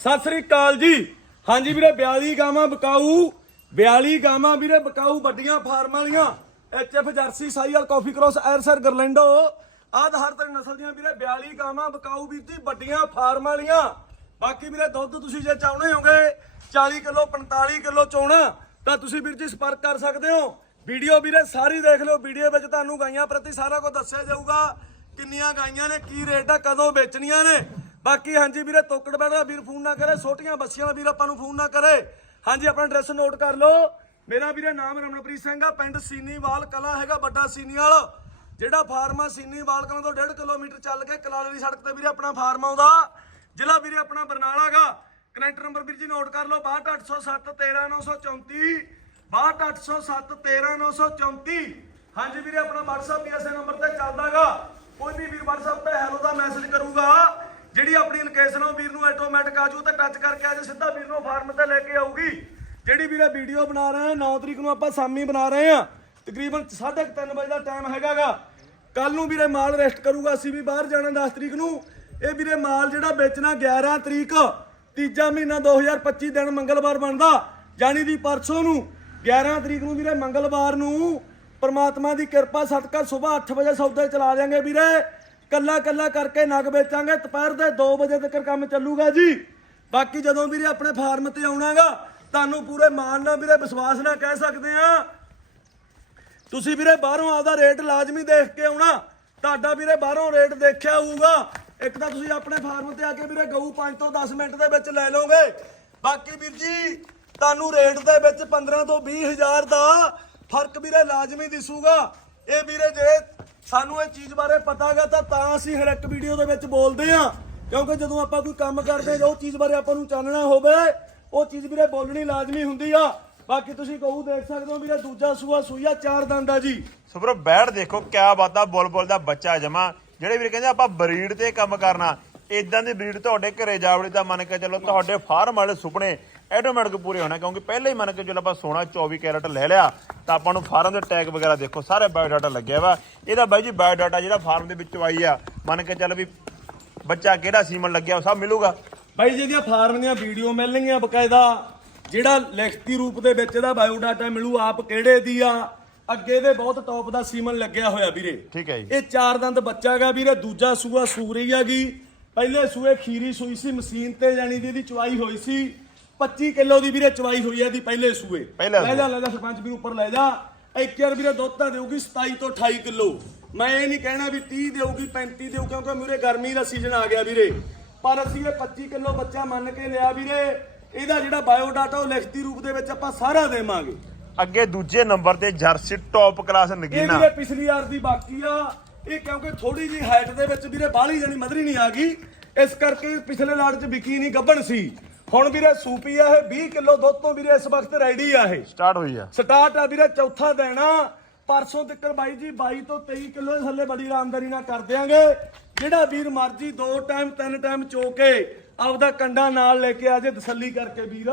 ਸਤਿ ਸ੍ਰੀ ਅਕਾਲ ਜੀ। ਹਾਂਜੀ ਵੀਰੇ 42 ਗਾਵਾਂ ਬਕਾਊ 42 ਗਾਵਾਂ ਵੀਰੇ ਬਕਾਊ ਵੱਡੀਆਂ ਫਾਰਮ ਵਾਲੀਆਂ। ਐਚਐਫ ਜਰਸੀ ਸਾਈਅਲ ਕਾਫੀ ਕ੍ਰੋਸ, ਐਰਸਰ, ਗਰਲੈਂਡੋ। ਆਦ ਹਰ ਤਰ੍ਹਾਂ ਨਸਲ ਦੀਆਂ ਵੀਰੇ 42 ਗਾਵਾਂ ਬਕਾਊ ਵੀਰ ਜੀ, ਵੱਡੀਆਂ ਫਾਰਮ ਵਾਲੀਆਂ। ਬਾਕੀ ਵੀਰੇ ਦੁੱਧ ਤੁਸੀਂ ਜੇ ਚਾਹੁੰਦੇ ਹੋਗੇ 40 ਕਿਲੋ 45 ਕਿਲੋ ਚੋਣਾ, ਤਾਂ ਤੁਸੀਂ ਵੀਰ ਜੀ ਸੰਪਰਕ ਕਰ ਸਕਦੇ ਹੋ। ਵੀਡੀਓ ਵੀਰੇ ਸਾਰੀ ਦੇਖ ਲਿਓ, ਵੀਡੀਓ ਵਿੱਚ ਤੁਹਾਨੂੰ ਗਾਈਆਂ ਪ੍ਰਤੀ ਸਾਰਾ ਕੁਝ ਦੱਸਿਆ ਜਾਊਗਾ। ਕਿੰਨੀਆਂ ਗਾਈਆਂ ਨੇ, ਕੀ ਰੇਟ ਆ, ਕਦੋਂ ਵੇਚਣੀਆਂ ਨੇ ਬਾਕੀ ਹਾਂਜੀ ਵੀਰੇ, ਤੋਕੜ ਦਾ ਵੀਰ ਫੋਨ ਨਾ ਕਰੇ, ਛੋਟੀਆਂ ਬੱਸੀਆਂ ਵਾਲਾ ਵੀਰ ਆਪਾਂ ਨੂੰ ਫੋਨ ਨਾ ਕਰੇ। ਹਾਂਜੀ, ਆਪਣਾ ਐਡਰੈਸ ਨੋਟ ਕਰ ਲਓ। ਮੇਰਾ ਵੀਰੇ ਨਾਮ ਰਮਨਪ੍ਰੀਤ ਸਿੰਘ ਆ, ਪਿੰਡ ਸੀਨੀਵਾਲ ਕਲਾ ਹੈਗਾ, ਵੱਡਾ ਸੀਨੀਵਾਲ, ਜਿਹੜਾ ਫਾਰਮ ਆ ਸੀਨੀਵਾਲ ਕਲਾਂ ਤੋਂ 1.5 ਕਿਲੋਮੀਟਰ ਚੱਲ ਕੇ ਕਲਾਲੇ ਦੀ ਸੜਕ ਤੇ ਵੀਰੇ ਆਪਣਾ ਫਾਰਮ ਆਉਂਦਾ। ਜ਼ਿਲ੍ਹਾ ਵੀਰੇ ਆਪਣਾ ਬਰਨਾਲਾ ਗਾ ਕਨੈਕਟਰ ਨੰਬਰ ਵੀਰ ਜੀ ਨੋਟ ਕਰ ਲਓ 62807 13934 62807 13934 ਹਾਂਜੀ ਵੀਰੇ, ਆਪਣਾ WhatsApp ਵੀ ਇਸੇ ਨੰਬਰ ਤੇ ਚੱਲਦਾਗਾ ਕੋਈ ਵੀ ਵੀਰ WhatsApp ਤੇ ਹੈਲੋ ਦਾ ਮੈਸੇਜ ਕਰੂਗਾ। ਜਿਹੜੀ ਆਪਣੀ ਲੋਕੇਸ਼ਨ ਵੀਰ ਨੂੰ ਆਟੋਮੈਟਿਕ ਆ ਆਜੂ ਤੇ ਟੱਚ ਕਰਕੇ ਆਜੇ ਸਿੱਧਾ ਵੀਰ ਨੂੰ ਫਾਰਮ ਤੇ ਲੈ ਕੇ ਆਊਗੀ। ਜਿਹੜੀ ਵੀਰੇ ਵੀਡੀਓ ਬਣਾ ਰਹੇ ਆ 9 ਤਰੀਕ ਨੂੰ ਆਪਾਂ ਸਾਮੀ ਬਣਾ ਰਹੇ ਆ। ਤਕਰੀਬਨ 3:30 ਵਜੇ ਦਾ ਟਾਈਮ ਹੈਗਾਗਾ। ਕੱਲ ਨੂੰ ਵੀਰੇ ਮਾਲ ਰੈਸਟ ਕਰੂਗਾ, ਅਸੀਂ ਵੀ ਬਾਹਰ ਜਾਣਾ 10 ਤਰੀਕ ਨੂੰ। ਇਹ ਵੀਰੇ ਮਾਲ ਜਿਹੜਾ ਵੇਚਣਾ 11 ਤਰੀਕ, ਤੀਜਾ ਮਹੀਨਾ 2025 ਦਿਨ ਮੰਗਲਵਾਰ ਬਣਦਾ। ਜਾਨੀ ਦੀ ਪਰਸੋਂ ਨੂੰ 11 ਤਰੀਕ ਨੂੰ ਵੀਰੇ ਮੰਗਲਵਾਰ ਨੂੰ ਪਰਮਾਤਮਾ ਦੀ ਕਿਰਪਾ, ਸਦਕਾ ਸਵੇਰ 8 ਵਜੇ ਸੌਦਾ ਚਲਾ ਦਿਆਂਗੇ ਵੀਰੇ। ਕੱਲਾ ਕੱਲਾ ਕਰਕੇ ਨਗ ਵੇਚਾਂਗੇ। ਦੁਪਹਿਰ ਦੇ 2 ਵਜੇ ਤੱਕ ਕੰਮ ਚੱਲੂਗਾ ਜੀ। ਬਾਕੀ ਜਦੋਂ ਵੀਰੇ ਆਪਣੇ ਫਾਰਮ ਤੇ ਆਉਣਾਗਾ, ਤੁਹਾਨੂੰ ਪੂਰੇ ਮਾਣ ਨਾਲ ਵੀਰੇ ਵਿਸ਼ਵਾਸ ਨਾਲ ਕਹਿ ਸਕਦੇ ਆ ਤੁਸੀਂ ਵੀਰੇ ਬਾਹਰੋਂ ਆਪਦਾ ਰੇਟ ਲਾਜ਼ਮੀ ਦੇਖ ਕੇ ਆਉਣਾ। ਤੁਹਾਡਾ ਵੀਰੇ ਬਾਹਰੋਂ ਰੇਟ ਦੇਖਿਆ ਹੋਊਗਾ। ਇੱਕ ਤਾਂ ਤੁਸੀਂ ਆਪਣੇ ਫਾਰਮ ਤੇ ਆ ਕੇ ਵੀਰੇ ਗਊ 5 ਤੋਂ 10 ਮਿੰਟ ਦੇ ਵਿੱਚ ਲੈ ਲਓਗੇ। ਬਾਕੀ ਵੀਰ ਜੀ, ਤੁਹਾਨੂੰ ਰੇਟ ਦੇ ਵਿੱਚ 15 ਤੋਂ 20 ਹਜ਼ਾਰ ਦਾ ਫ਼ਰਕ ਵੀਰੇ ਲਾਜ਼ਮੀ ਦਿਸੂਗਾ। ਇਹ ਵੀਰੇ ਜੇ ਸਾਨੂੰ ਇਹ ਚੀਜ਼ ਬਾਰੇ ਪਤਾਗਾ ਤਾਂ ਤਾਂ ਅਸੀਂ ਹਰ ਇੱਕ ਵੀਡੀਓ ਦੇ ਵਿੱਚ ਬੋਲਦੇ ਆ ਕਿਉਂਕਿ ਜਦੋਂ ਆਪਾਂ ਕੋਈ ਕੰਮ ਕਰਦੇ ਹਾਂ ਉਹ ਚੀਜ਼ ਬਾਰੇ ਆਪਾਂ ਨੂੰ ਚਾਨਣਾ ਹੋਵੇ, ਉਹ ਚੀਜ਼ ਵੀਰੇ ਬੋਲਣੀ ਲਾਜ਼ਮੀ ਹੁੰਦੀ ਆ। ਬਾਕੀ ਤੁਸੀਂ ਕਹੂ ਦੇਖ ਸਕਦੇ ਹੋ ਵੀਰੇ, ਦੂਜਾ ਸੂਆ ਸੂਈਆ ਚਾਰ ਦੰਦ ਆ ਜੀ। ਸੋ ਬੈਠ ਦੇਖੋ ਕਿਆ ਬਾਤਾਂ ਬੁਲਬੁਲ ਦਾ ਬੱਚਾ ਜਮਾ। ਜਿਹੜੇ ਵੀਰੇ ਕਹਿੰਦੇ ਆਪਾਂ ਬਰੀਡ ਤੇ ਕੰਮ ਕਰਨਾ ਇਦਾਂ ਦੀ ਬਰੀਡ ਤੁਹਾਡੇ ਘਰੇ ਜਾਵੜੀ ਦਾ ਮੰਨ ਕੇ ਚੱਲੋ ਤੁਹਾਡੇ ਫਾਰਮ ਵਾਲੇ ਸੁਪਨੇ ਆਟੋਮੈਟਿਕ ਪੂਰੇ ਹੋਣਾ ਕਿਉਂਕਿ ਪਹਿਲੇ ਹੀ ਮੰਨ ਕੇ ਚੱਲੋ ਆਪਾਂ ਸੋਨਾ 24 ਕੈਰਟ ਲੈ ਲਿਆ ਤਾਂ ਆਪਾਂ ਨੂੰ ਫਾਰਮ ਦੇ ਟੈਗ ਵਗੈਰਾ ਦੇਖੋ ਸਾਰੇ ਬਾਇਓਡਾਟਾ ਲੱਗਿਆ ਵਾ। ਇਹਦਾ ਬਾਈ ਜੀ ਬਾਇਓਡਾਟਾ ਜਿਹੜਾ ਫਾਰਮ ਦੇ ਵਿੱਚੋਂ ਆਈ ਆ ਮੰਨ ਕੇ ਚੱਲ ਵੀ ਬੱਚਾ ਕਿਹੜਾ ਸੀਮਨ ਲੱਗਿਆ ਉਹ ਸਭ ਮਿਲੂਗਾ। ਬਾਈ ਜਿਹਦੀਆਂ ਫਾਰਮ ਦੀਆਂ ਵੀਡੀਓ ਮਿਲਣਗੀਆਂ ਬਕਾਇਦਾ। ਜਿਹੜਾ ਲਿਖਤੀ ਰੂਪ ਦੇ ਵਿੱਚ ਇਹਦਾ ਬਾਇਓਡਾਟਾ ਮਿਲੂ ਆਪ ਕਿਹੜੇ ਦੀ ਆ? ਅੱਗੇ ਦੇ ਬਹੁਤ ਟੌਪ ਦਾ ਸੀਮਨ ਲੱਗਿਆ ਹੋਇਆ ਵੀਰੇ। ਠੀਕ ਹੈ ਜੀ। ਇਹ ਚਾਰ ਦੰਦ ਬੱਚਾ ਗਾ ਵੀਰੇ ਦੂਜਾ ਸੂਆ ਸੂਰੀ ਹੈਗੀ। ਪਹਿਲੇ ਸੂਏ ਖੀਰੀ ਸੂਈ ਸੀ ਮਸ਼ੀਨ ਤੇ ਜਾਣੀ ਦੀ ਇਹਦੀ ਚਵਾਈ ਹੋਈ ਸੀ। 25 ਕਿਲੋ ਦੀ ਵੀਰੇ ਚਵਾਈ ਹੋਈ ਹੈ ਇਹਦੀ ਪਹਿਲੇ ਸੂਏ। ਪਹਿਲਾ ਲੈ ਜਾ ਲੈ ਜਾ ਸਰਪੰਚ ਵੀ ਉੱਪਰ ਲੈ ਜਾ। ਇੱਕ ਯਾਰ ਵੀਰੇ ਦੁੱਧ ਤਾਂ ਦੇਊਗੀ 27 ਤੋਂ 28 ਕਿਲੋ। ਮੈਂ ਇਹ ਨਹੀਂ ਕਹਿਣਾ ਵੀ 30 ਦੇਊਗੀ 35 ਦੇਊ ਕਿਉਂਕਿ ਮੂਰੇ ਗਰਮੀ ਦਾ ਸੀਜ਼ਨ ਆ ਗਿਆ ਵੀਰੇ। ਪਰ ਅਸੀਂ ਇਹ 25 ਕਿਲੋ ਬੱਚਾ ਮੰਨ ਕੇ ਲਿਆ ਵੀਰੇ। ਇਹਦਾ ਜਿਹੜਾ ਬਾਇਓਡਾਟਾ ਉਹ ਲਿਖਤੀ ਰੂਪ ਦੇ ਵਿੱਚ ਆਪਾਂ ਸਾਰਾ ਦੇਵਾਂਗੇ। ਅੱਗੇ ਦੂਜੇ ਨੰਬਰ ਤੇ ਜਰਸੀ ਟੌਪ ਕਲਾਸ ਇਹ ਨਗੀਨਾ। ਵੀਰੇ ਪਿਛਲੀ ਵਾਰ ਦੀ ਬਾਕੀ ਆ। ਇਹ ਕਿਉਂਕਿ ਥੋੜੀ ਜੀ ਹਾਈਟ ਦੇ ਵਿੱਚ ਵੀਰੇ ਬਾਹਲੀ ਜਾਨੀ ਮਧਰੀ ਨਹੀਂ ਆ ਗਈ। ਇਸ ਕਰਕੇ ਪਿਛਲੇ ਲਾੜ 'ਚ ਵਿਕੀ ਨਹੀਂ ਗੱਬਣ ਸੀ। ਹੁਣ ਵੀਰੇ ਸੂਪੀ ਆ ਇਹ 20 ਕਿਲੋ ਦੁੱਧ ਤੋਂ ਵੀਰੇ ਇਸ ਵਕਤ ਰੈਡੀ ਆ ਇਹ। ਸਟਾਰਟ ਹੋਈ ਆ। ਸਟਾਰਟ ਆ ਵੀਰੇ ਚੌਥਾ ਦੇਣਾ। ਪਰਸੋਂ ਤੱਕ ਬਾਈ ਜੀ 22 ਤੋਂ 23 ਕਿਲੋ ਦੇ ਥੱਲੇ ਬੜੀ ਆਮਦਨੀ ਨਾਲ ਕਰ ਦਿਆਂਗੇ। ਜਿਹੜਾ ਵੀਰ ਮਰਜ਼ੀ ਦੋ ਟਾਈਮ ਤਿੰਨ ਟਾਈਮ ਚੋ ਕੇ ਆਪਦਾ ਕੰਡਾ ਨਾਲ ਲੈ ਕੇ ਆ ਜੇ ਤਸੱਲੀ ਕਰਕੇ ਵੀਰ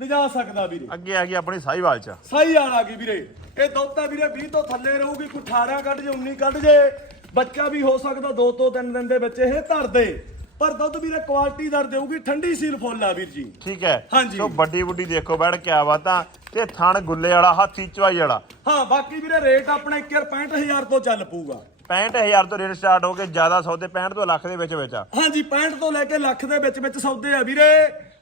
ਲਿਜਾ ਸਕਦਾ ਵੀਰੇ। ਅੱਗੇ ਆ ਗਈ ਆਪਣੀ ਸਾਈਵਾਲ ਚ। ਸਹੀ ਆ ਗਈ ਵੀਰੇ। ਇਹ ਦੁੱਧ ਤਾਂ ਵੀਰੇ 20 ਤੋਂ ਥੱਲੇ ਰਹੂਗੀ ਕੋਈ 18 ਕੱਢ ਜੇ 19 ਕੱਢ ਜੇ। ਬੱਚਾ ਵੀ ਹੋ ਸਕਦਾ 2 ਤੋਂ 3 ਦਿਨ ਦੇ ਵਿੱਚ ਇਹ ਧਰ ਦੇ। ਪਰ ਦੁੱਧ ਵੀਰੇ ਕੁਆਲਿਟੀ ਦਰ ਦੇਊਗੀ ਠੰਡੀ ਸੀਲ ਫੁੱਲ ਆ ਵੀਰ ਜੀ। ਠੀਕ ਹੈ। ਹਾਂਜੀ। ਸੋ ਵੱਡੀ ਵੱਡੀ ਦੇਖੋ ਬੈਠ ਕਿਆ ਬਾਤਾਂ ਤੇ ਥਣ ਗੁੱਲੇ ਵਾਲਾ ਹਾਥੀ ਚਵਾਈ ਵਾਲਾ। ਹਾਂ ਬਾਕੀ ਵੀਰੇ ਰੇਟ ਆਪਣਾ 1.65000 ਤੋਂ ਚੱਲ ਪਊਗਾ। 65000 ਤੋਂ ਰੇਟ ਸਟਾਰਟ ਹੋ ਕੇ ਜ਼ਿਆਦਾ ਸੌਦੇ 65 ਤੋਂ ਲੱਖ ਦੇ ਵਿੱਚ ਵਿੱਚ ਆ। ਹਾਂਜੀ 65 ਤੋਂ ਲੈ ਕੇ ਲੱਖ ਦੇ ਵਿੱਚ ਵਿੱਚ ਸੌਦੇ ਆ ਵੀਰੇ।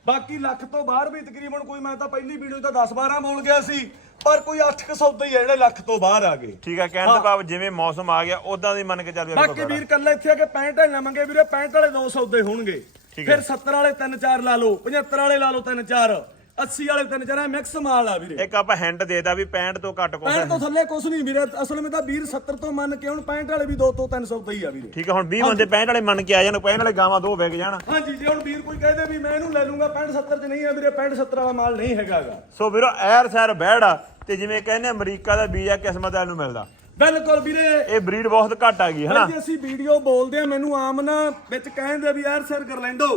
ਬਾਕੀ ਲੱਖ ਤੋਂ ਬਾਹਰ ਵੀ ਤਕਰੀਬਨ ਕੋਈ ਮੈਂ ਤਾਂ ਪਹਿਲੀ ਵੀਡੀਓ ਤਾਂ 10 12 ਬੋਲ ਗਿਆ ਸੀ। ਪਰ ਕੋਈ 8 ਕ ਸੌਦੇ ਹੀ ਆ ਜਿਹੜੇ ਲੱਖ ਤੋਂ ਬਾਹਰ ਆ ਗਏ। ਠੀਕ ਹੈ ਕਹਿਣ ਦਾ ਭਾਵ ਜਿਵੇਂ ਮੌਸਮ ਆ ਗਿਆ ਉਦਾਂ ਦੀ ਮੰਨ ਕੇ ਚੱਲ ਬਾਕੀ ਵੀਰ ਕੱਲੇ ਇੱਥੇ ਆ ਕੇ 65 ਵਾਲੇ ਮੰਗੇ ਵੀਰੇ 65 ਵਾਲੇ 2 ਸੌਦੇ ਹੋਣਗੇ। ਫਿਰ 70 ਵਾਲੇ 3-4 ਲਾ ਲਓ 75 ਵਾਲੇ ਲਾ ਲਓ 3-4 80 ਵਾਲੇ 3-4 ਮਿਕਸ ਮਾਲ ਆ ਵੀਰੇ। ਇੱਕ ਆਪਾਂ ਹੈਂਟ ਦੇਦਾ ਵੀ 65 ਤੋਂ ਘੱਟ ਕੁਛ 65 ਤੋਂ ਥੱਲੇ ਕੁਛ ਨਹੀਂ ਵੀਰੇ ਅਸਲ ਵਿੱਚ ਤਾਂ ਵੀਰ 70 ਤੋਂ ਮੰਨ ਕੇ ਹੁਣ 65 ਵਾਲੇ ਵੀ 2 ਤੋਂ 300 ਤੇ ਹੀ ਆ ਵੀਰੇ। ਠੀਕ ਹੈ ਹੁਣ 20 ਬੰਦੇ 65 ਵਾਲੇ ਮੰਨ ਕੇ ਆ ਜਾਣ 65 ਵਾਲੇ ਗਾਵਾਂ ਦੋ ਵਿਕ ਜਾਣ। ਹਾਂਜੀ ਜੇ ਹੁਣ ਵੀਰ ਕੋਈ ਕਹਦੇ ਵੀ ਮੈਂ ਇਹਨੂੰ ਲੈ ਲੂੰਗਾ 65 70 ਚ ਨਹੀਂ ਆ ਵੀਰੇ 65 70 ਵਾਲਾ ਮਾਲ ਨਹੀਂ ਹੈਗਾਗਾ ਸੋ ਵੀਰੋ ਐਰ ਸੈਰ ਬੈੜਾ ਤੇ ਜਿਵੇਂ ਕਹਿੰਦੇ ਅਮਰੀਕਾ ਦਾ ਵੀਜ਼ਾ ਕਿਸਮਤ ਵਾਲ ਨੂੰ ਮਿਲਦਾ। ਬਿਲਕੁਲ ਵੀਰੇ। ਇਹ ਬਰੀਡ ਬਹੁਤ ਘੱਟ ਆ ਗਈ ਹਨਾ? ਅੱਜ ਅਸੀਂ ਵੀਡੀਓ ਬੋਲਦੇ ਆ ਮੈਨੂੰ ਆਮ ਨਾ ਵਿੱਚ ਕਹਿੰਦੇ ਵੀ ਯਾਰ ਸਰ ਗਰਲੈਂਡੋ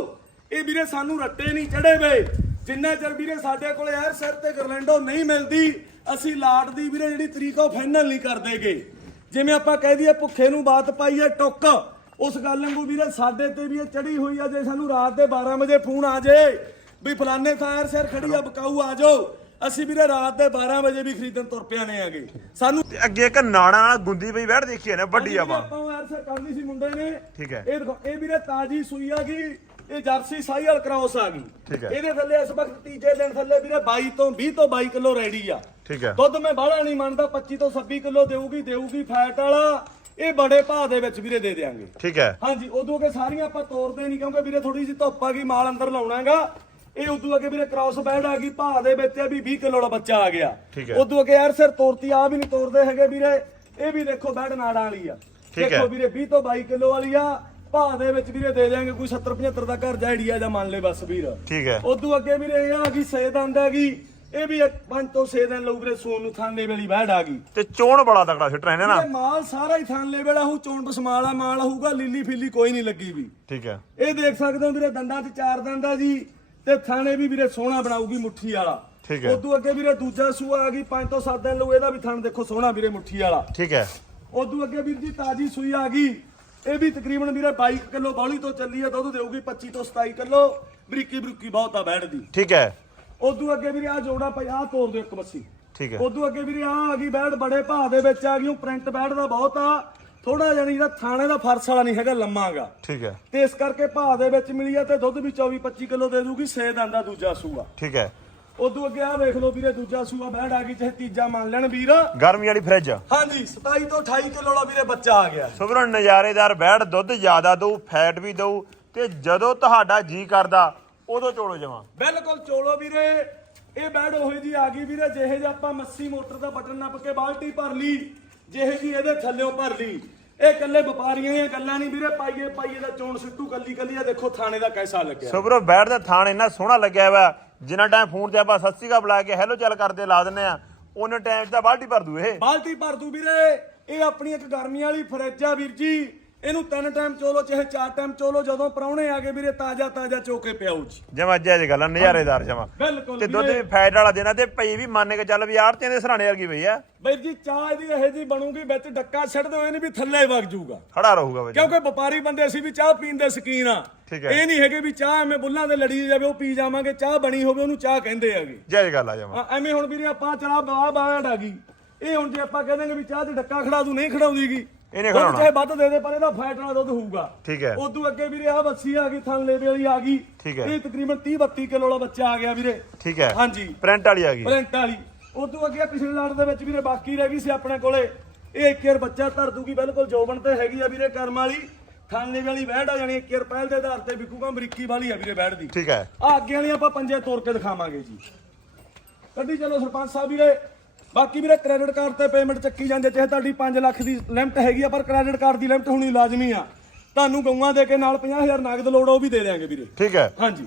ਇਹ ਵੀਰੇ ਸਾਨੂੰ ਰੱਟੇ ਨਹੀਂ ਚੜੇ ਵੇ। ਜਿੰਨਾ ਚਿਰ ਵੀਰੇ ਸਾਡੇ ਕੋਲ ਯਾਰ ਸਰ ਤੇ ਗਰਲੈਂਡੋ ਨਹੀਂ ਮਿਲਦੀ ਅਸੀਂ ਲਾਟ ਦੀ ਵੀਰੇ ਜਿਹੜੀ ਤਰੀਕ ਉਹ ਫਾਈਨਲ ਨਹੀਂ ਕਰਦੇਗੇ ਜਿਵੇਂ ਆਪਾਂ ਕਹਿ ਦਈਏ ਭੁੱਖੇ ਨੂੰ ਬਾਤ ਪਾਈਏ ਟੁੱਕ। ਉਸ ਗੱਲ ਵਾਂਗੂ ਵੀਰੇ ਸਾਡੇ ਤੇ ਵੀ ਇਹ ਚੜੀ ਹੋਈ ਆ ਜੇ ਸਾਨੂੰ ਰਾਤ ਦੇ 12 ਵਜੇ ਫੋਨ ਆ ਜੇ ਵੀ ਫਲਾਣੇ ਥਾਇਰ ਸਿਰ ਖੜੀ ਆ ਬਕਾਊ ਆ ਜਾਓ। ਅਸੀਂ ਵੀਰੇ ਰਾਤ ਦੇ 12 ਵਜੇ ਵੀ ਖਰੀਦਣ ਤੁਰ ਪਿਆਨੇ ਆਗੇ ਸਾਨੂੰ ਤੇ ਅੱਗੇ ਇੱਕ ਨਾਣਾ ਨਾਲ ਗੁੰਦੀ ਪਈ ਬੈਠ ਦੇਖੀ ਨੇ ਵੱਡੀ ਆਪਾਂ ਆਪਾਂ ਨੂੰ ਐਰਸਰ ਕਰਨੀ ਸੀ ਮੁੰਡੇ ਨੇ। ਠੀਕ ਹੈ। ਇਹ ਦੇਖੋ ਇਹ ਵੀਰੇ ਤਾਜੀ ਸੂਈ ਆ ਗਈ ਇਹ ਜਰਸੀ ਸਾਈਅਲ ਕ੍ਰਾਸ ਆ ਗਈ। ਇਹਦੇ ਥੱਲੇ ਇਸ ਵਕਤ ਤੀਜੇ ਦਿਨ ਥੱਲੇ ਵੀਰੇ 22 ਤੋਂ 20 ਤੋਂ 22 ਕਿਲੋ ਰੈਡੀ ਆ। ਠੀਕ ਹੈ। ਦੁੱਧ ਮੈਂ ਬਾਹਲਾ ਨਹੀਂ ਮੰਨਦਾ 25 ਤੋਂ 26 ਕਿਲੋ ਦੇਊਗੀ ਦੇਊਗੀ ਫੈਟ ਵਾਲਾ। ਇਹ ਬੜੇ ਭਾਅ ਦੇ ਵਿੱਚ ਵੀਰੇ ਦੇ ਦੇਾਂਗੇ ਠੀਕ ਹੈ। ਹਾਂਜੀ ਉਦੋਂ ਅੱਗੇ ਸਾਰੀਆਂ ਆਪਾਂ ਤੋਰਦੇ ਨਹੀਂ ਕਿਉਂਕਿ ਵੀਰੇ ਥੋੜੀ ਜਿਹੀ ਧੁੱਪ ਆ ਗਈ ਮਾਲ ਅੰਦਰ ਲਾਉਣਾਗਾ। ਇਹ ਉਦੋਂ ਅੱਗੇ ਵੀਰੇ ਕ੍ਰਾਸ ਬੈਡ ਆ ਗਈ ਭਾਅ ਦੇ ਵਿੱਚ ਵੀ 20 ਕਿਲੋ ਦਾ ਬੱਚਾ ਆ ਗਿਆ। ਉਦੋਂ ਅੱਗੇ ਯਾਰ ਸਿਰ ਤੋਰਤੀ ਆ ਵੀ ਨਹੀਂ ਤੋਰਦੇ ਹੈਗੇ ਵੀਰੇ। ਇਹ ਵੀ ਦੇਖੋ ਬੈਡ ਨਾੜਾਂ ਵਾਲੀ ਆ। ਦੇਖੋ ਵੀਰੇ 20 ਤੋਂ 22 ਕਿਲੋ ਵਾਲੀ ਆ। ਭਾਅ ਦੇ ਵਿੱਚ ਵੀਰੇ ਦੇ ਦਿਆਂਗੇ ਕੋਈ 70 75 ਦਾ ਘਰ ਜਾਈੜੀਆ ਜਾਂ ਮੰਨ ਲੈ ਬਸ ਵੀਰ। ਠੀਕ ਹੈ। ਉਦੋਂ ਅੱਗੇ ਵੀਰੇ ਇਹ ਆ ਗਈ ਸੇ ਦੰਦ ਹੈਗੀ ਇਹ ਵੀ 5 ਤੋਂ 6 ਦਿਨ ਲਊ ਵੀਰੇ ਸੂਨ ਨੂੰ ਥਾਨੇ ਵਾਲੀ ਬੈਡ ਆ ਗਈ। ਤੇ ਚੋਣ ਬੜਾ ਤਕੜਾ ਸਿੱਟ ਰਹੇ ਨੇ ਨਾ। ਇਹ ਮਾਲ ਸਾਰਾ ਹੀ ਥਾਨੇ ਵਾਲਾ ਹੋਊ ਚੋਣ ਬਸਮਾਲਾ ਮਾਲ ਹੋਊਗਾ ਲੀਲੀ ਫੀਲੀ ਕੋਈ ਨਹੀਂ ਲੱਗੀ ਵੀ। ਠੀਕ ਹੈ। ਇਹ ਦੇਖ ਸਕਦੇ ਹੋ ਵੀਰੇ ਦੰਦਾਂ 'ਚ ਚਾਰ ਦੰਦ ਜੀ ਤੇ ਥਾਣੇ ਵੀ ਵੀਰੇ ਸੋਹਣਾ ਬਣਾਊਗੀ ਮੁੱਠੀ ਵਾਲਾ। ਠੀਕ ਹੈ। ਉਦੋਂ ਅੱਗੇ ਵੀਰੇ ਦੂਜਾ ਸੂਆ ਆ ਗਈ 5 ਤੋਂ 7 ਦਿਨ ਲਊ ਇਹਦਾ ਵੀ ਥਣ ਦੇਖੋ ਸੋਹਣਾ ਵੀਰੇ ਮੁੱਠੀ ਵਾਲਾ। ਠੀਕ ਹੈ। ਉਦੋਂ ਅੱਗੇ ਵੀਰ ਜੀ ਤਾਜੀ ਸੂਈ ਆ ਗਈ ਇਹ ਵੀ ਤਕਰੀਬਨ ਵੀਰੇ 22 ਕਿਲੋ ਬੌਲੀ ਤੋਂ ਚੱਲੀ ਆ ਦੁੱਧ ਦੇਊਗੀ 25 ਤੋਂ 27 ਕਿਲੋ ਬਰੀਕੀ ਬਰੀਕੀ ਬਹੁਤ ਆ ਬੈਠਦੀ ਠੀਕ ਹੈ। ਉਦੋਂ ਅੱਗੇ ਵੀਰੇ ਆ ਜੋੜਾ ਪਈ ਆ ਤੋੜ ਦਿਓ ਇੱਕ ਮੱਸੀ ਠੀਕ ਹੈ। ਉਦੋਂ ਅੱਗੇ ਵੀਰੇ ਆ ਆ ਗਈ ਬੈੜ ਬੜੇ ਭਾਅ ਦੇ ਵਿੱਚ ਆ ਗਈ ਉਹ ਪ੍ਰਿੰਟ ਬੈੜ ਦਾ ਬਹੁਤ ਆ। ਥੋੜਾ ਜਾਨੀ ਜਿਹੜਾ ਥਾਣੇ ਦਾ ਫਰਸ਼ ਵਾਲਾ ਨਹੀਂ ਹੈਗਾ ਲੰਮਾਗਾ ਠੀਕ ਹੈ। ਤੇ ਇਸ ਕਰਕੇ ਭਾਅ ਦੇ ਵਿੱਚ ਮਿਲੀ ਆ ਤੇ ਦੁੱਧ ਵੀ 24 25 ਕਿਲੋ ਦੇ ਦੂਗੀ ਸੇ ਦਾ ਦੂਜਾ ਸੂਆ। ਠੀਕ ਹੈ। ਉਦੋਂ ਅੱਗੇ ਆ ਵੇਖ ਲਓ ਵੀਰੇ ਦੂਜਾ ਸੂਆ ਬੈੜ ਆ ਗਈ ਚਾਹੇ ਤੀਜਾ ਮੰਨ ਲੈਣ ਵੀਰ। ਗਰਮੀ ਵਾਲੀ ਫ੍ਰਿਜ ਹਾਂਜੀ 27 ਤੋਂ 28 ਕਿਲੋ ਵਾਲਾ ਵੀਰੇ ਬੱਚਾ ਆ ਗਿਆ। ਸੁਭਰਨ ਨਜ਼ਾਰੇਦਾਰ ਬੈਠ ਦੁੱਧ ਜ਼ਿਆਦਾ ਦਊ ਫੈਟ ਵੀ ਦਊ ਤੇ ਜਦੋਂ ਤੁਹਾਡਾ ਜੀ ਕਰਦਾ ਉਦੋਂ ਚੋਲੋ ਜਮਾ। ਬਿਲਕੁਲ ਚੋਲੋ ਵੀਰੇ। ਇਹ ਬੈਡ ਉਹੀ ਜੀ ਆ ਗਈ ਵੀਰੇ ਜਿਹੇ ਜਿਹਾ ਆਪਾਂ ਮੱਸੀ ਮੋਟਰ ਦਾ ਬਟਨ ਨੱਪ ਕੇ ਬਾਲਟੀ ਭਰ ਲਈ ਜਿਹੇ ਜੀ ਇਹਦੇ ਥੱਲੇੋਂ ਭਰ ਲਈ। ਇਹ ਕੱਲੇ ਵਪਾਰੀਆਂ ਦੀਆਂ ਗੱਲਾਂ ਨਹੀਂ ਵੀਰੇ ਪਾਈਏ ਪਾਈਏ ਦਾ ਚੋਣ ਸਿੱਟੂ ਕੱਲੀ ਕੱਲੀ ਆ ਦੇਖੋ ਥਾਣੇ ਦਾ ਕੈਸਾ ਲੱਗਿਆ। ਸੁਭਰੋ ਬੈਠ ਦਾ ਥਾਣ ਇੰਨਾ ਸੋਹਣਾ ਲੱਗਿਆ ਵਾ ਜਿੰਨਾ ਟਾਈਮ ਫੋਨ ਤੇ ਆਪਾਂ ਸਤਿ ਸ਼੍ਰੀ ਅਕਾਲ ਬੁਲਾ ਕੇ ਹੈਲੋ ਚੱਲ ਕਰਦੇ ਲਾ ਦਿੰਨੇ ਆ ਉਹਨੇ ਟਾਈਮ ਤਾਂ ਬਾਲਟੀ ਭਰ ਦੂ ਇਹ। ਬਾਲਟੀ ਭਰ ਦੂ ਵੀਰੇ। ਇਹ ਆਪਣੀ ਇੱਕ ਗਰਮੀ ਵਾਲੀ ਫਰਿੱਜ ਆ ਵੀਰ ਜੀ। ਇਹਨੂੰ ਤਿੰਨ ਟਾਈਮ ਚੋਲੋ ਚਾਹੇ ਚਾਰ ਟਾਈਮ ਚੋਲੋ ਜਦੋਂ ਪਰੌਣੇ ਆ ਗਏ ਵੀਰੇ ਤਾਜ਼ਾ ਤਾਜ਼ਾ ਚੋਕੇ ਪਿਆਉ ਜੀ ਜਮਾ ਜੈ ਜੀ ਗੱਲ ਨਜ਼ਾਰੇਦਾਰ ਜਮਾ। ਬਿਲਕੁਲ ਤੇ ਦੁੱਧ। ਵੀ ਫੈਟ ਵਾਲਾ ਦੇਣਾ ਤੇ ਪਈ ਵੀ ਮੰਨ ਕੇ ਚੱਲ ਵੀ ਆੜਤੀਆਂ ਦੇ ਸਰਾਣੇ ਵਰਗੀ ਪਈ ਆ। ਬਈ ਜੀ ਚਾਹ ਇਹਦੀ ਇਹੋ ਜੀ ਬਣੂਗੀ ਵਿੱਚ ਡੱਕਾ ਛੱਡ ਦੋ ਇਹਨੇ ਵੀ ਥੱਲੇ ਵਗ ਜਾਊਗਾ। ਖੜਾ ਰਹੂਗਾ ਬਈ। ਕਿਉਂਕਿ ਵਪਾਰੀ ਬੰਦੇ ਅਸੀਂ ਵੀ ਚਾਹ ਪੀਣ ਦੇ ਸ਼ਕੀਨ ਆ। ਇਹ ਨਹੀਂ ਹੈਗੇ ਵੀ ਚਾਹ ਐਵੇਂ ਬੁੱਲਾਂ ਦੇ ਲੜੀ ਜਾਵੇ ਉਹ ਪੀ ਜਾਵਾਂਗੇ ਚਾਹ ਬਣੀ ਹੋਵੇ ਉਹਨੂੰ ਚਾਹ ਕਹਿੰਦੇ ਹੈਗੇ। ਜੈ ਜੀ ਗੱਲ ਆ ਜਮਾ। ਐਵੇਂ ਹੁਣ ਵੀਰੇ ਆਪਾਂ ਚਲਾ ਬਾਹ ਆ ਗਈ। ਇਹ ਹੁਣ ਜੇ ਆਪਾਂ ਕਹਿੰਦੇ ਵੀ ਚਾਹ 'ਚ ਡੱਕਾ ਖੜਾ ਦੂ ਨਹੀਂ ਖੜਾਉਂਦੀਗੀ। ਇਹਨੇ ਖੜਾਉਣਾ। ਚਾਹੇ ਵੱਧ ਦੇ ਦੇ ਪਰ ਇਹਦਾ ਫੈਟ ਵਾਲਾ ਦੁੱਧ ਹੋਊਗਾ। ਠੀਕ ਹੈ। ਉਦੋਂ ਅੱਗੇ ਵੀਰੇ ਆ ਬੱਸੀ ਆ ਗਈ ਥਣ ਲੇਵੇ ਵਾਲੀ ਆ ਗਈ। ਠੀਕ ਹੈ। ਇਹ ਤਕਰੀਬਨ 30 32 ਕਿਲੋ ਵਾਲਾ ਬੱਚਾ ਆ ਗਿਆ ਵੀਰੇ। ਠੀਕ ਹੈ। ਹਾਂਜੀ। ਪ੍ਰਿੰਟ ਵਾਲੀ ਆ ਗਈ। ਪ੍ਰਿੰਟ ਵਾਲੀ। ਉਦੋਂ ਅੱਗੇ ਪਿਛਲੇ ਲਾਟ ਦੇ ਵਿੱਚ ਵੀਰੇ ਬਾਕੀ ਰਹਿ ਗਈ ਸੀ ਆਪਣੇ ਕੋਲੇ। ਇਹ ਇੱਕ ਵਾਰ ਬੱਚਾ ਧਰ ਦੂਗੀ ਬਿਲਕੁਲ ਜੋਬਨ ਤੇ ਹੈਗੀ ਆ ਵੀਰੇ ਕਰਮ ਵਾਲੀ। ਥਾਨੇ ਵਾਲੀ ਵਹਿੜ ਆ ਜਾਣੀ ਇੱਕ ਵਾਰ ਪਹਿਲ ਦੇ ਆਧਾਰ ਤੇ ਵਿਕੂਗਾ ਅਮਰੀਕੀ ਵਾਲੀ ਆ ਵੀਰੇ ਵਹਿੜ ਦੀ। ਠੀਕ ਹੈ। ਆ ਅੱਗੇ ਵਾਲੀਆਂ ਆਪਾਂ ਪੰਜੇ ਤੋੜ ਕੇ ਦਿਖਾਵਾਂਗੇ ਜੀ। ਕੱਢੀ ਚਲੋ ਸਰਪੰਚ ਸਾਹਿਬ ਵੀਰੇ। ਬਾਕੀ ਵੀਰੇ ਕ੍ਰੈਡਿਟ ਕਾਰਡ ਤੇ ਪੇਮੈਂਟ ਚੱਕੀ ਜਾਂਦੇ ਚਾਹੇ ਤੁਹਾਡੀ 5 ਲੱਖ ਦੀ ਲਿਮਟ ਹੈਗੀ ਆ ਪਰ ਕ੍ਰੈਡਿਟ ਕਾਰਡ ਦੀ ਲਿਮਟ ਹੋਣੀ ਲਾਜ਼ਮੀ ਆ। ਤੁਹਾਨੂੰ ਗਊਆਂ ਦੇ ਕੇ ਨਾਲ 50000 ਨਗਦ ਲੋੜ ਉਹ ਵੀ ਦੇ ਦੇਾਂਗੇ ਵੀਰੇ। ਠੀਕ ਹੈ। ਹਾਂਜੀ।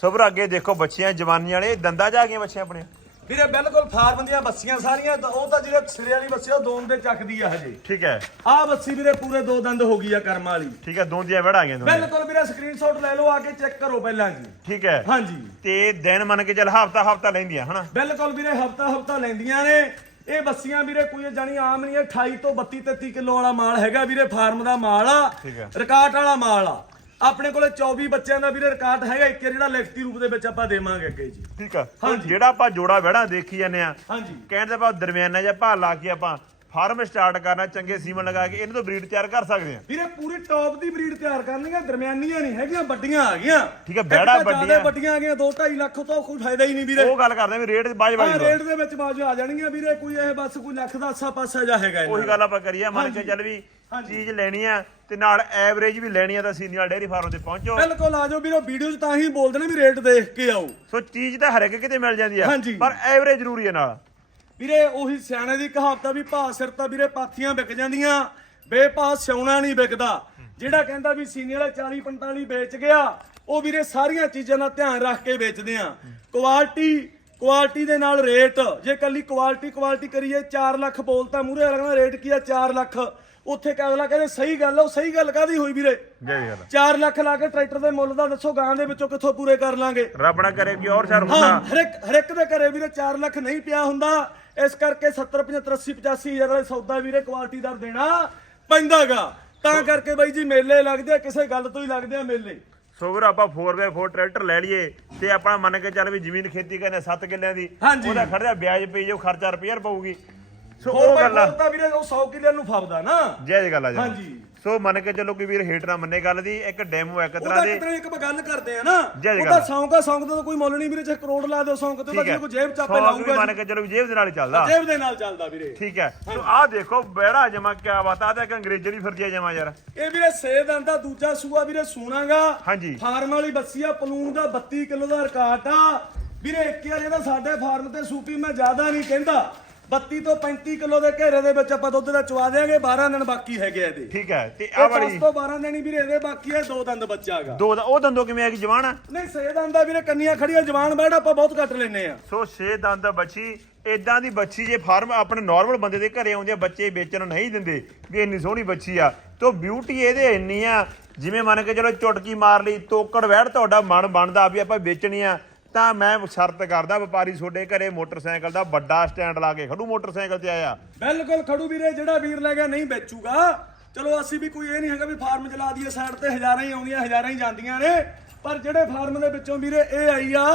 ਸੁਭਰ ਅੱਗੇ ਦੇਖੋ ਬੱਚੀਆਂ ਜਵਾਨੀਆਂ ਵਾਲੇ ਦੰਦਾਂ ਆ ਗਈਆਂ ਬੱਚੀਆਂ ਆਪਣੀਆਂ? ਵੀਰੇ ਬਿਲਕੁਲ ਫਾਰਮ ਦੀਆਂ ਬੱਸੀਆਂ ਸਾਰੀਆਂ ਤਾਂ ਉਹ ਤਾਂ ਜਿਹੜੇ ਸਿਰੇ ਵਾਲੀ ਬੱਸੀ ਆ, ਉਹ ਦੋਨ ਦੇ ਚੱਕਦੀ ਆ ਹਜੇ। ਠੀਕ ਹੈ। ਆਹ ਬੱਸੀ ਵੀਰੇ ਪੂਰੇ ਦੋ ਦੰਦ ਹੋ ਗਈ ਆ ਕਰਮ ਵਾਲੀ। ਠੀਕ ਹੈ ਦੋਂਦੀਆਂ ਵੜ ਆ ਗਈਆਂ ਦੋਨੇ। ਬਿਲਕੁਲ ਵੀਰੇ ਸਕਰੀਨਸ਼ਾਟ ਲੈ ਲਓ ਆ ਕੇ ਚੈੱਕ ਕਰੋ ਪਹਿਲਾਂ ਜੀ। ਠੀਕ ਹੈ। ਹਾਂਜੀ। ਤੇ ਦਿਨ ਮੰਨ ਕੇ ਚੱਲ ਹਫਤਾ ਹਫਤਾ ਲੈਂਦੀਆਂ ਹਨਾ? ਬਿਲਕੁਲ ਵੀਰੇ ਹਫਤਾ ਹਫਤਾ ਲੈਂਦੀਆਂ ਨੇ। ਇਹ ਬੱਸੀਆਂ ਵੀਰੇ ਕੋਈ ਜਾਨੀ ਆਮ ਨਹੀਂ ਹੈ 28 ਤੋਂ 32 33 ਕਿਲੋ ਵਾਲਾ ਮਾਲ ਹੈਗਾ ਵੀਰੇ ਫਾਰਮ ਦਾ ਮਾਲ ਆ। ਠੀਕ ਹੈ। ਰਿਕਾਰਡ ਵਾਲਾ ਮਾਲ ਆ। ਆਪਣੇ ਕੋਲੇ 24 ਬੱਚਿਆਂ ਦਾ ਵੀਰੇ ਰਿਕਾਰਡ ਹੈਗਾ ਇੱਕ ਜਿਹੜਾ ਲਿਖਤੀ ਰੂਪ ਦੇ ਵਿੱਚ ਆਪਾਂ ਦੇਵਾਂਗੇ ਅੱਗੇ ਜੀ। ਠੀਕ ਆ। ਹਾਂਜੀ। ਜਿਹੜਾ ਆਪਾਂ ਜੋੜਾ ਵੜਾ ਦੇਖੀ ਜਾਂਦੇ ਆ ਹਾਂਜੀ। ਕਹਿਣ ਦੇ ਬਾਅਦ ਦਰਮਿਆਨਾ ਜਿਹਾ ਭਾਅ ਲਾ ਕੇ ਆਪਾਂ ਫਾਰਮ ਸਟਾਰਟ ਕਰਨਾ ਚੰਗੇ ਸੀਮਨ ਲਗਾ ਕੇ ਇਹਨਾਂ ਤੋਂ ਬਰੀਡ ਤਿਆਰ ਕਰ ਸਕਦੇ ਆ ਵੀਰੇ ਪੂਰੀ ਟੌਪ ਦੀ ਬਰੀਡ ਤਿਆਰ ਕਰਨੀਆਂ ਦਰਮਿਆਨੀਆਂ ਨਹੀਂ ਹੈਗੀਆਂ ਵੱਡੀਆਂ ਆ ਗਈਆਂ ਠੀਕ ਹੈ, ਬੈੜਾ ਵੱਡੀਆਂ। ਵੱਡੀਆਂ ਆ ਗਈਆਂ 2.5 ਲੱਖ ਤੋਂ ਕੋਈ ਫਾਇਦਾ ਹੀ ਨਹੀਂ ਵੀਰੇ ਉਹ ਗੱਲ ਕਰਦੇ ਵੀ ਰੇਟ ਬਾਜ ਆ ਬਾਜ ਰੇਟ ਦੇ ਵਿੱਚ ਬਾਜੂ ਆ ਜਾਣਗੀਆਂ ਵੀਰੇ ਕੋਈ ਇਹ ਬਸ ਕੋਈ ਲੱਖ ਦਾ ਆਸਾ ਪਾਸਾ ਜਾ ਹੈਗਾ ਉਹੀ। ਗੱਲ ਆਪਾਂ ਕਰੀਏ ਮੰਨ ਕੇ। ਚੱਲ ਵੀ। ਚੀਜ਼ ਲੈਣੀ ਆ ਤੇ ਨਾਲ ਐਵਰੇਜ ਵੀ ਲੈਣੀ ਆ ਤਾਂ ਸੀਨੀਅਰ ਡੇਅਰੀ ਫਾਰਮ ਤੇ ਪਹੁੰਚੋ ਬਿਲਕੁਲ ਆ ਜਾਓ ਵੀਰੋ ਵੀਡੀਓ 'ਚ ਤਾਂ ਹੀ ਬੋਲਦੇ ਨੇ ਵੀ ਰੇਟ ਦੇਖ ਕੇ ਆਓ ਸੋ ਚੀਜ਼ ਤਾਂ ਹਰ ਇੱਕ ਕਿਤੇ ਮਿਲ ਜਾਂਦੀ ਆ। ਪਰ ਐਵਰੇਜ ਜ਼ਰੂਰੀ ਹੈ ਨਾਲ ਵੀਰੇ ਉਹੀ ਸਿਆਣੇ ਦੀ ਕਹਾਵਤ ਆ ਵੀ ਭਾਅ ਸਿਰ ਤਾਂ ਵੀਰੇ ਪਾਥੀਆਂ ਵਿਕ ਜਾਂਦੀਆਂ ਬੇਭਾਅ ਸਿਉਣਾ ਨਹੀਂ ਵਿਕਦਾ। ਜਿਹੜਾ ਕਹਿੰਦਾ ਵੀ ਸੀਨੀਅਰ 40 45 ਵੇਚ ਗਿਆ ਉਹ ਵੀਰੇ ਸਾਰੀਆਂ ਚੀਜ਼ਾਂ ਦਾ ਧਿਆਨ ਰੱਖ ਕੇ ਵੇਚਦੇ ਆ। ਕੁਆਲਿਟੀ ਕੁਆਲਿਟੀ ਦੇ ਨਾਲ ਰੇਟ ਜੇ ਕੱਲੀ ਕੁਆਲਿਟੀ ਕੁਆਲਿਟੀ ਕਰੀਏ 4 ਲੱਖ ਬੋਲਤਾ ਮੂਰੇ ਲੱਗਣਾ ਰੇਟ ਕੀ ਆ? 4 ਲੱਖ। ਉੱਥੇ ਕਿ ਅਗਲਾ ਕਹਿੰਦੇ ਸਹੀ ਗੱਲ ਆ ਉਹ ਸਹੀ ਗੱਲ ਕਾਦੀ ਹੋਈ ਵੀਰੇ? ਜੈ ਜੀ ਗੱਲ 4 ਲੱਖ ਲਾ ਕੇ ਟਰੈਕਟਰ ਦੇ ਮੁੱਲ ਦਾ ਦੱਸੋ ਗਾਂ ਦੇ ਵਿੱਚੋਂ ਕਿੱਥੋਂ ਪੂਰੇ ਕਰ ਲਾਂਗੇ? ਰੱਬ ਨਾ ਕਰੇ ਕਿ ਔਰ ਸ਼ਰ ਹਾਂ ਹੁੰਦਾ। ਹਰ ਇੱਕ ਹਰ ਇੱਕ ਦੇ ਘਰੇ ਵੀਰੇ 4 ਲੱਖ ਨਹੀਂ ਪਿਆ ਹੁੰਦਾ। ਇਸ ਕਰਕੇ 70 75 80 85 ਹਜ਼ਾਰ ਦਾ ਸੌਦਾ ਵੀਰੇ ਕੁਆਲਿਟੀਦਾਰ ਦੇਣਾ ਪੈਂਦਾਗਾ। ਤਾਂ ਕਰਕੇ ਬਾਈ ਜੀ ਮੇਲੇ ਲੱਗਦੇ ਆ ਕਿਸੇ ਗੱਲ ਤੋਂ ਹੀ ਲੱਗਦੇ ਆ ਮੇਲੇ। ਸੋ ਵੀਰ ਆਪਾਂ 4x4 ਟਰੈਕਟਰ ਲੈ ਲਈਏ ਤੇ ਆਪਣਾ ਮੰਨ ਕੇ ਚੱਲ ਵੀ ਜ਼ਮੀਨ ਖੇਤੀ ਕਰਨੇ 7 ਕਿੱਲਿਆਂ ਦੀ ਹਾਂਜੀ। ਉਹਦਾ ਖਰਚਾ ਵਿਆਜ ਪਈ ਜਾਊ ਖਰਚਾ ਰੁਪਈਆ ਪਊਗੀ ਸੋ ਹੋਰ ਉਹ ਬਾਈ ਗੱਲ ਆ। ਤਾਂ ਵੀਰੇ ਉਹ 100 ਕਿੱਲਿਆਂ ਨੂੰ ਫਬਦਾ ਨਾ। ਜਾਇਜ਼ ਗੱਲ ਆ ਜੀ। ਹਾਂਜੀ। ਸੋ ਮੰਨ ਕੇ ਚੱਲੋ ਕਿ ਵੀਰ ਹੇਠ ਨਾ ਮੰਨੇ ਗੱਲ ਦੀ ਇੱਕ ਡੈਮੋ ਇੱਕ ਤਰ੍ਹਾਂ ਦੇ। ਕਿਤੇ ਇੱਕ ਗੱਲ ਕਰਦੇ ਆ ਨਾ। ਜੈ ਜੈ ਉਹਦਾ। ਸੌਂਕ ਆ ਸੌਂਕ ਦਾ ਤਾਂ ਕੋਈ ਮੁੱਲ ਨਹੀਂ ਵੀਰੇ ਜੇ ਕਰੋੜ ਲਾ ਦਿਓ ਸੌਂਕ ਤੇ ਉਹਦਾ ਠੀਕ ਹੈ। ਜੇ ਕੋਈ ਜੇਬ ਚਾਪੇ ਸੌ ਵੀ ਲਾਊਗਾ। ਮੰਨ ਕੇ ਚੱਲੋ ਵੀ ਜੇਬ ਦੇ ਨਾਲ ਹੀ ਚੱਲਦਾ। ਜੇਬ ਦੇ ਨਾਲ ਚੱਲਦਾ ਵੀਰੇ। ਠੀਕ ਹੈ। ਸੋ ਆਹ ਦੇਖੋ ਬਹਿੜਾ ਜਮਾ ਕਿਆ ਬਾਤ ਆ ਤਾਂ ਅੰਗਰੇਜ਼ੀ ਫਿਰਦੀ ਆ ਜਮਾ ਯਾਰ। ਇਹ ਵੀਰੇ ਸੇਬ ਦਾ ਦੂਜਾ ਸੂਆ ਵੀਰੇ ਸੂਣਾਗਾ ਹਾਂਜੀ। ਫਾਰਮ ਵਾਲੀ ਬੱਸੀ ਆ ਪਲੂਨ ਦਾ 32 ਕਿਲੋ ਦਾ ਰਿਕਾਰਡ ਆ। ਵੀਰੇ ਇੱਕ ਵਾਰ ਇਹਦਾ ਸਾਡੇ ਫਾਰਮ ਤੇ ਸੂਪੀ ਮੈਂ ਜ਼ਿਆਦਾ ਨਹੀਂ ਕਹਿੰਦਾ। 32 ਤੋਂ 35 ਕਿਲੋ ਦੇ ਘੇਰੇ ਦੇ ਵਿੱਚ ਆਪਾਂ ਦੁੱਧ ਦਾ ਚਵਾ ਦੇਾਂਗੇ 12 ਦਿਨ ਬਾਕੀ ਹੈਗੇ ਆ ਇਹਦੇ। ਠੀਕ ਹੈ ਤੇ ਇਹ ਆਹ 10 ਵਾਲੀ ਤੋਂ 12 ਦਿਨ ਹੀ ਵੀਰੇ ਇਹਦੇ ਬਾਕੀ ਹੈ ਦੋ ਦੰਦ ਬੱਚਾਗਾ। ਦੋ ਦਾ ਉਹ ਦੰਦੋ ਕਿਵੇਂ ਆ ਜਵਾਨ? ਆ ਨਹੀਂ ਸੇ ਦੰਦ ਦਾ ਵੀਰੇ ਕੰਨੀਆਂ ਖੜੀਆਂ ਜਵਾਨ ਬੈਠ ਆਪਾਂ ਬਹੁਤ ਘੱਟ ਲੈਨੇ ਆ। ਸੋ 6 ਦੰਦ ਬੱਚੀ ਇਦਾਂ ਦੀ ਬੱਚੀ ਜੇ ਫਾਰਮ ਆਪਣੇ ਨਾਰਮਲ ਬੰਦੇ ਦੇ ਘਰੇ ਆਉਂਦੇ ਆ ਬੱਚੇ ਵੇਚਣ ਨਹੀਂ ਦਿੰਦੇ ਵੀ ਇੰਨੀ ਸੋਹਣੀ ਬੱਚੀ ਆ। ਤੋ ਬਿਊਟੀ ਇਹਦੇ ਇੰਨੀ ਆ ਜਿਵੇਂ ਮੰਨ ਕੇ ਚਲੋ ਚੁਟਕੀ ਮਾਰ ਲਈ ਤੋਕੜ ਵਹਿੜ ਤੁਹਾਡਾ ਮਨ ਬਣਦਾ ਵੀ ਆਪਾਂ ਵੇਚਣੀ ਆ ਤਾਂ ਮੈਂ ਸ਼ਰਤ ਕਰਦਾ ਵਪਾਰੀ ਤੁਹਾਡੇ ਘਰੇ ਮੋਟਰਸਾਈਕਲ ਦਾ ਵੱਡਾ ਸਟੈਂਡ ਲਾ ਕੇ ਖੜੂ ਮੋਟਰਸਾਈਕਲ ਤੇ ਆਇਆ। ਬਿਲਕੁਲ ਖੜੂ ਵੀਰੇ ਜਿਹੜਾ ਵੀਰ ਲੈ ਗਿਆ ਨਹੀਂ ਵੇਚੂਗਾ। ਚਲੋ ਅਸੀਂ ਵੀ ਕੋਈ ਇਹ ਨਹੀਂ ਹੈਗਾ ਵੀ ਫਾਰਮ ਚਲਾ ਦਈਏ ਸਾਈਡ ਤੇ ਹਜ਼ਾਰਾਂ ਹੀ ਆਉਂਦੀਆਂ ਹਜ਼ਾਰਾਂ ਹੀ ਜਾਂਦੀਆਂ ਨੇ। ਪਰ ਜਿਹੜੇ ਫਾਰਮ ਦੇ ਵਿੱਚੋਂ ਵੀਰੇ ਇਹ ਆਈ ਆ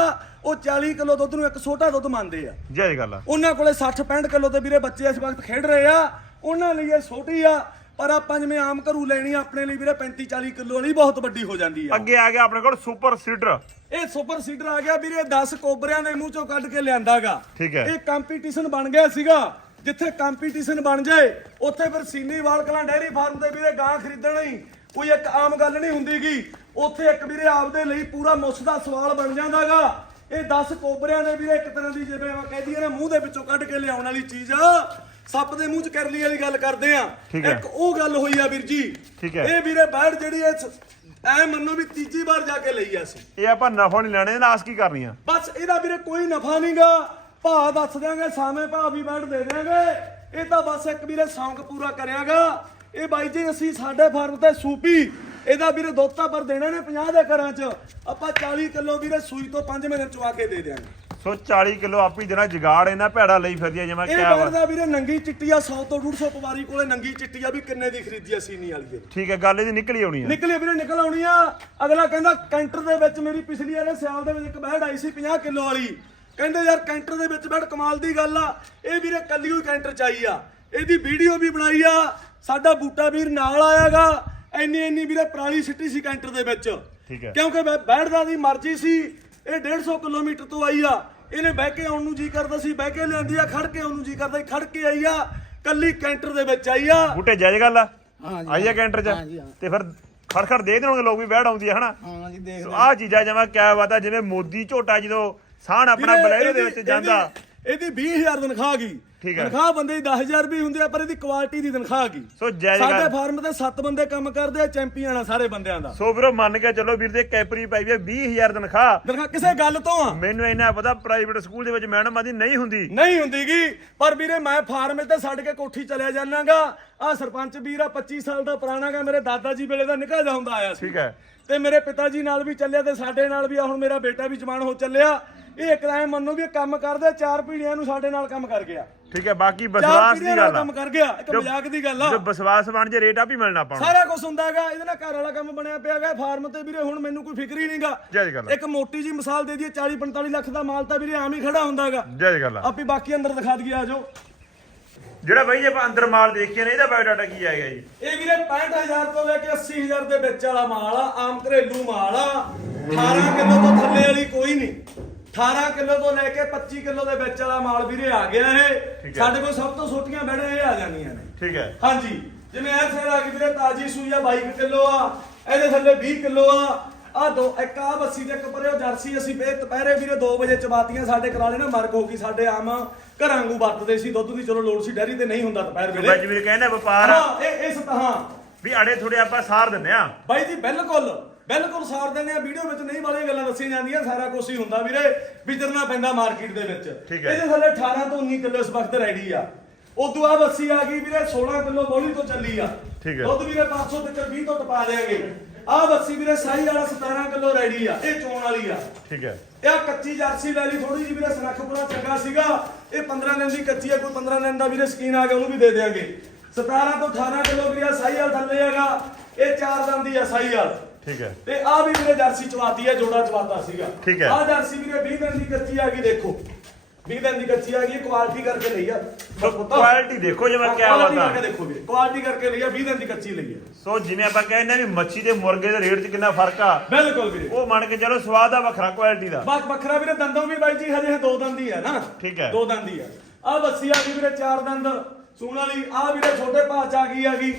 ਉਹ 40 ਕਿਲੋ ਦੁੱਧ ਨੂੰ ਇੱਕ ਛੋਟਾ ਦੁੱਧ ਮੰਨਦੇ ਆ। ਜੈ ਗੱਲ ਆ। ਉਹਨਾਂ ਕੋਲੇ 60 65 ਕਿਲੋ ਦੇ ਵੀਰੇ ਬੱਚੇ ਇਸ ਵਕਤ ਖੇਡ ਰਹੇ ਆ। ਉਹਨਾਂ ਲਈ ਇਹ ਛੋਟੀ ਆ ਪਰ ਆਪਾਂ ਜਿਵੇਂ ਆਮ ਘਰੂ ਲੈਣੀ ਆ ਆਪਣੇ ਲਈ ਵੀਰੇ 35 40 ਕਿਲੋ ਵਾਲੀ ਬਹੁਤ ਵੱਡੀ ਹੋ ਜਾਂਦੀ ਆ। ਅੱਗੇ ਆ ਗਿਆ ਆਪਣੇ ਕੋਲ ਸੁਪਰ ਸੀਡਰ। ਇਹ ਸੁਪਰ ਸੀਡਰ ਆ ਗਿਆ ਵੀਰੇ 10 ਕੋਬਰਿਆਂ ਦੇ ਮੂੰਹ ਚੋਂ ਕੱਢ ਕੇ ਲਿਆਂਦਾਗਾ ਠੀਕ ਹੈ। ਇਹ ਕੰਪੀਟੀਸ਼ਨ ਬਣ ਗਿਆ ਸੀਗਾ। ਜਿੱਥੇ ਕੰਪੀਟੀਸ਼ਨ ਬਣ ਜਾਏ ਉੱਥੇ ਫਿਰ ਸੀਨੀ ਵਾਲਕਲਾਂ ਡੈਰੀ ਫਾਰਮ ਤੇ ਵੀਰੇ ਗਾਂ ਖਰੀਦਣ ਹੀ ਕੋਈ ਇੱਕ ਆਮ ਗੱਲ ਨਹੀਂ ਹੁੰਦੀਗੀ ਉੱਥੇ ਇੱਕ ਵੀਰੇ ਆਪਦੇ ਲਈ ਪੂਰਾ ਮੁੱਸ ਦਾ ਸਵਾਲ ਬਣ ਜਾਂਦਾਗਾ ਇਹ 10 ਕੋਬਰਿਆਂ ਦੇ ਵੀਰੇ ਇੱਕ ਤਰ੍ਹਾਂ ਦੀ ਜਿਵੇਂ ਆਪਾਂ ਕਹਿ ਦਈਏ ਨਾ ਮੂੰਹ ਦੇ ਵਿੱਚੋਂ ਕੱਢ ਕੇ ਲਿਆਉਣ ਵਾਲੀ ਚੀਜ਼। ਆ ਸੱਪ ਦੇ ਮੂੰਹ 'ਚ ਕਰਲੀ ਵਾਲੀ ਗੱਲ ਕਰਦੇ ਆ। ਠੀਕ ਹੈ। ਇੱਕ ਉਹ ਗੱਲ ਹੋਈ ਆ ਵੀਰ ਜੀ। ਠੀਕ ਹੈ। ਇਹ ਵੀਰੇ ਬੈੜ ਜਿਹੜੀ ਐ ਐ ਮੰਨੋ ਵੀ ਤੀਜੀ ਵਾਰ ਜਾ ਕੇ ਲਈ ਆ ਸੀ ਇਹ ਆਪਾਂ ਨਫਾ ਨਹੀਂ ਲੈਣੇ ਨਾਸ ਕੀ ਕਰਨੀ ਆ? ਬਸ ਇਹਦਾ ਵੀਰੇ ਕੋਈ ਨਫਾ ਨਹੀਂਗਾ। ਭਾਅ ਦੱਸ ਦਿਆਂਗੇ ਸਾਵੇਂ ਭਾਅ ਵੀ ਬੈਠ ਦੇ ਦਿਆਂਗੇ। ਇਹ ਤਾਂ ਬਸ ਇੱਕ ਵੀਰੇ ਸ਼ੌਂਕ ਪੂਰਾ ਕਰਿਆਗਾ। ਇਹ ਬਾਈ ਜੀ ਅਸੀਂ ਸਾਡੇ ਫਾਰਮ ਤੇ ਸੂਪੀ ਇਹਦਾ ਵੀਰੇ ਦੋਤਾ ਪਰ ਦੇਣਾ ਨੇ 50 ਦੇ ਘਰਾਂ 'ਚ। ਆਪਾਂ 40 ਕਿਲੋ ਵੀਰੇ ਸੂਈ ਤੋਂ 5 ਮਹੀਨੇ ਚਵਾ ਕੇ ਦੇ ਦਿਆਂਗੇ। ਸੋ 40 ਕਿਲੋ ਆਪੀ ਜਿਹੜਾ ਜਗਾੜ ਇਹਨਾਂ ਭੈੜਾ ਲਈ ਫਿਰਦੀ ਆ ਜਿਵੇਂ ਇਹ ਕਿਆ ਵਾ। ਬਣਦਾ ਵੀਰੇ ਨੰਗੀ ਚਿੱਟੀ ਆ 100 ਤੋਂ 150 ਪਵਾਰੀ ਕੋਲੇ ਨੰਗੀ ਚਿੱਟੀ ਆ ਵੀ ਕਿੰਨੇ ਦੀ ਖਰੀਦੀ ਆ ਸੀਨੀ ਵਾਲੀ ਦੇ ਠੀਕ ਹੈ ਗੱਲ ਇਹਦੀ ਨਿਕਲੀ ਆਉਣੀ ਆ। ਨਿਕਲੇ ਵੀਰੇ ਨਿਕਲ ਆਉਣੀ ਆ। ਅਗਲਾ ਕਹਿੰਦਾ ਕੈਂਟਰ ਦੇ ਵਿੱਚ ਮੇਰੀ ਪਿਛਲੀ ਵਾਲੇ ਸਿਆਲ ਦੇ ਵਿੱਚ ਇੱਕ ਬੈੜ ਆਈ ਸੀ 50 ਕਿਲੋ ਵਾਲੀ। ਕਹਿੰਦੇ ਯਾਰ ਕੈਂਟਰ ਦੇ ਵਿੱਚ ਬੈੜ ਕਮਾਲ ਦੀ ਗੱਲ ਆ। ਇਹ ਵੀਰੇ ਕੱਲੀ ਹੋਈ ਕੈਂਟਰ ਚ ਆਈ ਆ। ਇਹਦੀ ਵੀਡੀਓ ਵੀ ਬਣਾਈ ਆ। ਸਾਡਾ ਬੂਟਾ ਵੀਰ ਨਾਲ ਆਇਆਗਾ। ਇੰਨੀ ਇੰਨੀ ਵੀਰੇ ਪਰਾਲੀ ਸਿੱਟੀ ਸੀ ਕੈਂਟਰ ਦੇ ਵਿੱਚ। ਠੀਕ ਹੈ। ਕਿਉਂਕਿ ਬੈ- ਬੈੜ ਦਾ ਦੀ ਮਰਜ਼ੀ ਸੀ ਇਹ 150 ਕਿਲੋਮੀਟਰ ਤੋਂ ਆਈ ਆ। ਇਹਨੇ ਬਹਿ ਕੇ ਆਉਣ ਨੂੰ ਜੀ ਕਰਦਾ ਸੀ ਬਹਿ ਕੇ ਲਿਆਂਦੀ ਆ ਖੜ ਕੇ ਆਉਣ ਨੂੰ ਜੀ ਕਰਦਾ ਸੀ ਖੜ ਕੇ ਆਈ ਆ ਕੱਲੀ ਕੈਂਟਰ ਦੇ ਵਿੱਚ ਆਈ ਆ। ਬੂਟੇ ਜਾਇਜ਼ ਗੱਲ ਆ? ਹਾਂ ਜੀ। ਆਈ ਆ ਕੈਂਟਰ ਚ? ਹਾਂ ਜੀ, ਹਾਂ। ਤੇ ਫਿਰ ਖੜ ਖੜ ਦੇ ਦੇਣਗੇ ਲੋਕ ਵੀ ਬੈੜ ਆਉਂਦੀ ਆ ਹਨਾ? ਹਾਂ ਜੀ ਦੇਖ ਸੋ ਆਹ ਚੀਜ਼ਾਂ ਜਮਾ ਕਿਆ ਬਾਤ ਆ ਜਿਵੇਂ ਮੋਦੀ ਝੋਟਾ ਜਦੋਂ ਸਾਹਣ ਆਪਣਾ ਵੀਰੇ, ਬਲੈਰੋ ਦੇ ਇਹਦੀ- ਵਿੱਚ ਜਾਂਦਾ। ਇਹਦੀ ਇਹਦੀ 20000 ਤਨਖਾਹ ਗਈ। ਠੀਕ ਹੈ। ਤਨਖਾਹ ਬੰਦੇ ਦੀ 10000 ਵੀ ਹੁੰਦੀ ਆ ਪਰ ਇਹਦੀ ਕੁਆਲਿਟੀ ਦੀ ਤਨਖਾਹ ਗਈ ਸੋ ਜਾਇਜ਼ ਸਾਡੇ ਗੱਲ ਫਾਰਮ ਤੇ 7 ਬੰਦੇ ਕੰਮ ਕਰਦੇ ਆ ਚੈਂਪੀਅਨ ਆ ਸਾਰੇ ਬੰਦਿਆਂ ਦਾ। ਸੋ ਵੀਰੋ ਮੰਨ ਕੇ ਚੱਲੋ ਵੀਰ ਦੇ ਕੈਪਰੀ ਪਾਈ ਵੀ ਆ 20000 ਤਨਖਾਹ। ਤਨਖਾਹ ਕਿਸੇ ਗੱਲ ਤੋਂ ਆ? ਮੈਨੂੰ ਇੰਨਾ ਪਤਾ ਪ੍ਰਾਈਵੇਟ ਸਕੂਲ ਦੇ ਵਿੱਚ ਮੈਡਮ ਆਦੀ ਨਹੀਂ ਹੁੰਦੀ। ਨਹੀਂ ਹੁੰਦੀਗੀ ਪਰ ਵੀਰੇ ਮੈਂ ਫਾਰਮ ਤੇ ਛੱਡ ਕੇ ਕੋਠੀ ਚਲਿਆ ਜਾਣਾਗਾ ਆ ਸਰਪੰਚ ਵੀਰ ਆ 25 ਸਾਲ ਦਾ ਪੁਰਾਣਾਗਾ ਮੇਰੇ ਦਾਦਾ ਜੀ ਵੇਲੇ ਦਾ ਨਿਕਾ ਜਾ ਹੁੰਦਾ ਆਇਆ ਸੀ। ਠੀਕ ਹੈ। ਤੇ ਮੇਰੇ ਪਿਤਾ ਜੀ ਨਾਲ ਵੀ ਚੱਲਿਆ ਤੇ ਸਾਡੇ ਨਾਲ ਵੀ ਆ ਹੁਣ ਮੇਰਾ ਬੇਟਾ ਵੀ ਜਵਾਨ ਹੋ ਚੱਲਿਆ। ਇਹ ਇੱਕ ਐ ਮੰਨੋ ਵੀ ਇਹ ਕੰਮ ਕਰਦੇ ਚਾਰ ਪੀੜ੍ਹੀਆਂ ਨੂੰ ਸਾਡੇ ਨਾਲ ਕੰਮ ਕਰ ਗਿਆ। ਠੀਕ ਹੈ ਬਾਕੀ ਚਾਰ ਵਿਸ਼ਵਾਸ ਦੀ ਨਾਲ ਗੱਲ ਆ। ਕੰਮ ਕਰ ਗਿਆ ਇੱਕ ਮਜ਼ਾਕ ਦੀ ਗੱਲ ਆ। ਜੋ ਵਿਸ਼ਵਾਸ ਬਣ ਜੇ ਰੇਟ ਆ ਵੀ ਮਿਲਣਾ ਨੂੰ। ਸਾਰਾ ਕੁਝ ਹੁੰਦਾਗਾ ਇਹਦੇ ਨਾਲ ਘਰ ਵਾਲਾ ਕੰਮ ਬਣਿਆ ਪਿਆਗਾ ਫਾਰਮ ਤੇ ਵੀਰੇ ਹੁਣ ਮੈਨੂੰ ਕੋਈ ਫਿਕਰ ਹੀ ਨਹੀਂਗਾ ਜਾਇਜ਼ ਗੱਲ ਆ। ਇੱਕ ਮੋਟੀ ਜੀ ਮਿਸਾਲ ਦੇ ਦਈਏ 40 45 ਲੱਖ ਦਾ ਮਾਲ ਤਾਂ ਵੀਰੇ ਆਮ ਹੀ ਖੜਾ ਹੁੰਦਾਗਾ ਜਾਇਜ਼ ਗੱਲ ਆ। ਆਪੀ ਬਾਕੀ ਅੰਦਰ ਦਿਖਾ ਦਈਏ ਆਜੋ ਜਿਹੜਾ ਬਈ ਜੇ ਆਪਾਂ ਅੰਦਰ ਮਾਲ ਦੇਖੀਏ ਨਾ ਇਹਦਾ ਬਾਇਓਡਾਟਾ ਕੀ ਆਏਗਾ ਜੀ? ਇਹ ਵੀਰੇ 65000 ਤੋਂ ਲੈ ਕੇ 80000 ਦੇ ਵਿੱਚ ਵਾਲਾ ਮਾਲ ਆ ਆਮ ਘਰੇਲੂ ਮਾਲ ਆ। 18 ਕਿਲੋ ਤੋਂ ਥੱਲੇ ਵਾਲੀ ਕੋਈ ਨਹੀਂ। 18 ਕਿਲੋ ਤੋਂ ਲੈ ਕੇ 25 ਕਿਲੋ ਦੇ ਵਿੱਚ ਵਾਲਾ ਮਾਲ ਵੀਰੇ ਆ ਗਿਆ ਇਹ। ਸਾਡੇ ਕੋਲ ਸਭ ਤੋਂ ਛੋਟੀਆਂ ਬੈੜੇ ਇਹ ਆ ਜਾਂਦੀਆਂ ਨੇ। ਠੀਕ ਹੈ। ਹਾਂਜੀ। ਜਿਵੇਂ ਇਹ ਸਿਰ ਆ ਗਈ ਵੀਰੇ ਤਾਜੀ ਸੂਈ ਆ 22 ਕਿਲੋ ਆ। ਇਹਦੇ ਥੱਲੇ 20 ਕਿਲੋ ਆ। ਆ ਦੋ ਇੱਕ ਆ ਬੱਸੀ ਤੇ ਇੱਕ ਪਰੇ ਉਹ ਜਰਸੀ ਅਸੀਂ ਪੇ ਦੁਪਹਿਰੇ ਵੀਰੇ 2 ਵਜੇ ਚਬਾਤੀਆਂ ਸਾਡੇ ਕਰਾਲੇ ਨਾ ਮਰਗ ਹੋ ਗਈ ਸਾਡੇ ਆਮ ਘਰਾਂ ਵਾਂਗੂ ਵਰਤਦੇ ਸੀ ਦੁੱਧ ਦੀ ਚਲੋ ਲੋੜ ਸੀ ਡੈਰੀ ਤੇ ਨਹੀਂ ਹੁੰਦਾ ਦੁਪਹਿਰ ਬਾਈ ਵੇਲੇ ਜੀ ਵੀਰ ਕਹਿੰਦਾ ਵਪਾਰ ਆ। ਹਾਂ ਇਹ ਇਸ ਤਰ੍ਹਾਂ ਵੀ ਅੜੇ ਥੋੜੇ ਆਪਾਂ ਸਾਰ ਦਿੰਨੇ ਆ। ਬਾਈ ਜੀ ਬਿਲਕੁਲ ਬਿਲਕੁਲ ਸਾਰ ਦਿੰਦੇ ਆ ਵੀਡੀਓ ਵਿੱਚ ਨਹੀਂ ਵਾਲੀਆਂ ਗੱਲਾਂ ਦੱਸੀਆਂ ਜਾਂਦੀਆਂ ਸਾਰਾ ਕੁਝ ਹੀ ਹੁੰਦਾ ਵੀਰੇ ਵਿਚਰਨਾ ਪੈਂਦਾ ਮਾਰਕੀਟ ਦੇ ਵਿੱਚ। ਇਹਦੇ ਥੱਲੇ 18 ਤੋਂ 19 ਕਿਲੋ ਇਸ ਵਕਤ ਰੈਡੀ ਆ। ਉਦੋਂ ਆ ਬੱਸੀ ਆ ਗਈ ਵੀਰੇ 16 ਕਿਲੋ ਬੋਲੀ ਤੋਂ ਚੱਲੀ ਆ। ਠੀਕ ਹੈ। ਦੁੱਧ ਵੀਰੇ 500 ਤੇ 20 ਤੋਂ ਟਪਾ ਦੇਾਂਗੇ ਆ ਬੱਸੀ ਵੀਰੇ ਸਾਈ ਵਾਲਾ 17 ਕਿਲੋ ਰੈਡੀ ਆ ਇਹ ਚੋਣ ਵਾਲੀ ਆ। ਠੀਕ ਹੈ। ਇਹ ਕੱਚੀ ਜਰਸੀ ਲੈ ਲਈ ਥੋੜੀ ਜਿਹੀ ਵੀਰੇ ਬੜਾ ਚੰਗਾ ਸੀਗਾ। ਇਹ 15 ਦਿਨ ਦੀ ਕੱਚੀ ਆ ਕੋਈ 15 ਦਿਨ ਦਾ ਵੀਰੇ ਸਕੀਨ ਆ ਗਿਆ ਉਹਨੂੰ ਵੀ ਦੇ ਦੇਾਂਗੇ 17 ਤੋਂ 18 ਕਿਲੋ ਵੀਰੇ ਸਾਈਵਾਲ ਥੱਲੇ ਹੈਗਾ। ਇਹ ਚਾਰ ਦੰਦੀ ਆ ਸਾਈਵਾਲ ਠੀਕ ਹੈ। ਤੇ ਆ ਵੀ ਵੀਰੇ ਜਰਸੀ ਚਵਾਤੀ ਆ ਜੋੜਾ ਚਵਾਤਾ ਸੀਗਾ। ਠੀਕ ਹੈ। ਆ ਜਰਸੀ ਵੀਰੇ 20 ਦਿਨ ਦੀ ਕੱਚੀ ਆ ਗਈ ਦੇਖੋ। 20 ਦਿਨ ਦੀ ਕੱਚੀ ਆ ਗਈ ਕੁਆਲਿਟੀ ਕਰਕੇ ਲਈ ਆ। ਕੁਆਲਿਟੀ ਦੇਖੋ ਜਿਵੇਂ ਕਿਆ ਕੁਆਲਿਟੀ ਬਾਤਾਂ ਕਰਕੇ ਦੇਖੋ ਵੀਰੇ ਕੁਆਲਿਟੀ ਕਰਕੇ ਲਈ ਆ 20 ਦਿਨ ਦੀ ਕੱਚੀ ਲਈ ਆ। ਸੋ ਜਿਵੇਂ ਆਪਾਂ ਕਹਿੰਦੇ ਆ ਵੀ ਮੱਛੀ ਤੇ ਮੁਰਗੇ ਦੇ ਰੇਟ 'ਚ ਕਿੰਨਾ ਫ਼ਰਕ ਆ ਬਿਲਕੁਲ ਵੀਰੇ। ਉਹ ਮੰਨ ਕੇ ਚਲੋ ਸਵਾਦ ਆ ਵੱਖਰਾ ਕੁਆਲਿਟੀ ਦਾ। ਬਾਕ ਵੱਖਰਾ ਵੀਰੇ ਦੰਦੋਂ ਵੀ ਬਾਈ ਜੀ ਹਜੇ ਦੋ ਦੰਦ ਹੀ ਆ ਨਾ। ਠੀਕ ਹੈ। ਦੋ ਦੰਦ ਹੀ ਆ। ਆ ਬੱਸੀ ਆ ਗਈ ਵੀਰੇ ਚਾਰ ਦੰਦ। ਸੂਣ ਵਾਲੀ ਆ ਵੀਰੇ ਛੋਟੇ ਭਾਅ ਚ ਆ ਗਈ ਆ ਗਈ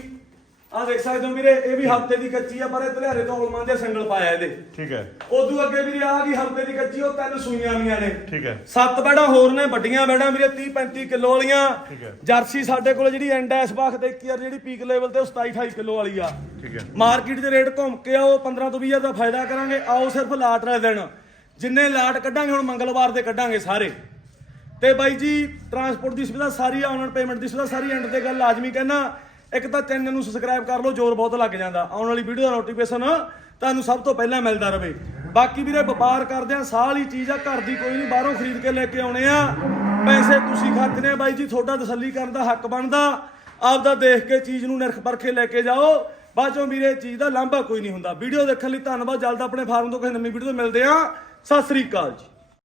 ਆ ਦੇਖ ਸਕਦੇ ਹੋ ਵੀਰੇ ਇਹ ਵੀ ਹਫ਼ਤੇ ਦੀ ਕੱਚੀ ਆ ਪਰ ਇਹ ਧਲਿਆਰੇ ਤੋਂ ਹਲਮਾਂ ਦੇ ਸਿੰਗਲ ਪਾਇਆ ਇਹਦੇ। ਠੀਕ ਹੈ। ਉਦੋਂ ਅੱਗੇ ਵੀਰੇ ਆ ਗਈ ਹਫ਼ਤੇ ਦੀ ਕੱਚੀ ਉਹ ਤਿੰਨ ਸੂਈਆਂ ਵੀਆਂ ਨੇ। ਠੀਕ ਹੈ। ਸੱਤ ਬੈੜਾਂ ਹੋਰ ਨੇ ਵੱਡੀਆਂ ਬੈੜਾਂ ਵੀਰੇ 30 35 ਕਿਲੋ ਵਾਲੀਆਂ। ਠੀਕ ਹੈ। ਜਰਸੀ ਸਾਡੇ ਕੋਲ ਜਿਹੜੀ ਐਂਡ ਐਸ ਬਾਖ ਇੱਕ ਯਾਰ ਜਿਹੜੀ ਪੀਕ ਲੈਵਲ ਤੇ ਉਹ 27 28 ਕਿਲੋ ਵਾਲੀ ਆ। ਠੀਕ ਹੈ। ਮਾਰਕੀਟ ਦੇ ਰੇਟ ਘੁੰਮ ਕੇ ਆਓ 15 ਤੋਂ 20000 ਦਾ ਫਾਇਦਾ ਕਰਾਂਗੇ। ਆਓ ਸਿਰਫ ਲਾਟ ਵਾਲੇ ਦਿਨ। ਜਿੰਨੇ ਲਾਟ ਕੱਢਾਂਗੇ ਹੁਣ ਮੰਗਲਵਾਰ ਦੇ ਕੱਢਾਂਗੇ ਸਾਰੇ। ਤੇ ਬਾਈ ਜੀ ਟਰਾਂਸਪੋਰਟ ਦੀ ਸੁਵਿਧਾ ਸਾਰੀ ਆਨਲਾਈਨ ਪੇਮੈਂਟ ਦੀ ਸੁਵਿਧਾ ਸਾਰੀ ਐਂਡ ਤੇ ਗੱਲ ਲਾਜ਼ਮੀ ਕਹਿਣਾ ਇੱਕ ਤਾਂ ਚੈਨਲ ਨੂੰ ਸਬਸਕ੍ਰਾਈਬ ਕਰ ਲਓ, ਜ਼ੋਰ ਬਹੁਤ ਲੱਗ ਜਾਂਦਾ। ਆਉਣ ਵਾਲੀ ਵੀਡੀਓ ਦਾ ਨੋਟੀਫਿਕੇਸ਼ਨ ਤੁਹਾਨੂੰ ਸਭ ਤੋਂ ਪਹਿਲਾਂ ਮਿਲਦਾ ਰਹੇ ਬਾਕੀ ਵੀਰੇ, ਵਪਾਰ ਕਰਦੇ ਆ ਸਾਲ ਚੀਜ਼ ਆ, ਘਰ ਦੀ ਕੋਈ ਨਹੀਂ, ਬਾਹਰੋਂ ਖਰੀਦ ਕੇ ਲੈ ਕੇ ਆਉਣੇ ਆ। ਪੈਸੇ ਤੁਸੀਂ ਖਰਚਨੇ ਆ ਬਾਈ ਜੀ, ਤੁਹਾਡਾ ਤਸੱਲੀ ਕਰਨ ਦਾ ਹੱਕ ਬਣਦਾ। ਆਪਦਾ ਦੇਖ ਕੇ ਚੀਜ਼ ਨੂੰ ਨਿਰਖ ਪਰਖੇ ਲੈ ਕੇ ਜਾਓ। ਬਾਅਦ ਚੋਂ ਵੀਰੇ, ਚੀਜ਼ ਦਾ ਲਾਂਭਾ ਕੋਈ ਨਹੀਂ ਹੁੰਦਾ। ਵੀਡੀਓ ਦੇਖਣ ਲਈ ਧੰਨਵਾਦ। ਜਲਦ ਆਪਣੇ ਫਾਰਮ ਤੋਂ ਕਿਸੇ ਨਵੀਂ ਵੀਡੀਓ ਤੋਂ ਮਿਲਦੇ ਆ ਸਤਿ ਸ੍ਰੀ ਅਕਾਲ ਜੀ।